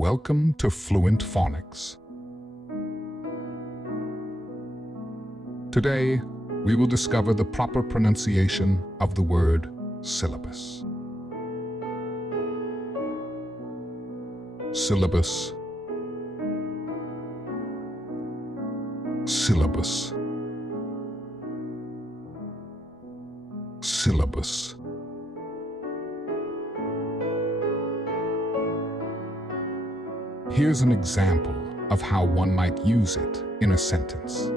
Welcome to Fluent Phonics. Today, we will discover the proper pronunciation of the word syllabus. Syllabus. Syllabus. Syllabus. Here's an example of how one might use it in a sentence.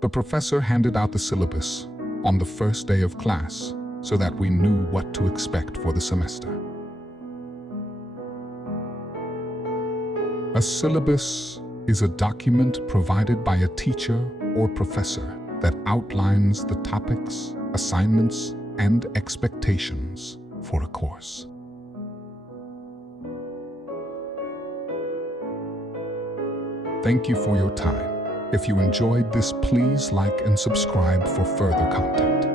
The professor handed out the syllabus on the first day of class so that we knew what to expect for the semester. A syllabus is a document provided by a teacher or professor that outlines the topics, assignments, and expectations for a course. Thank you for your time. If you enjoyed this, please like and subscribe for further content.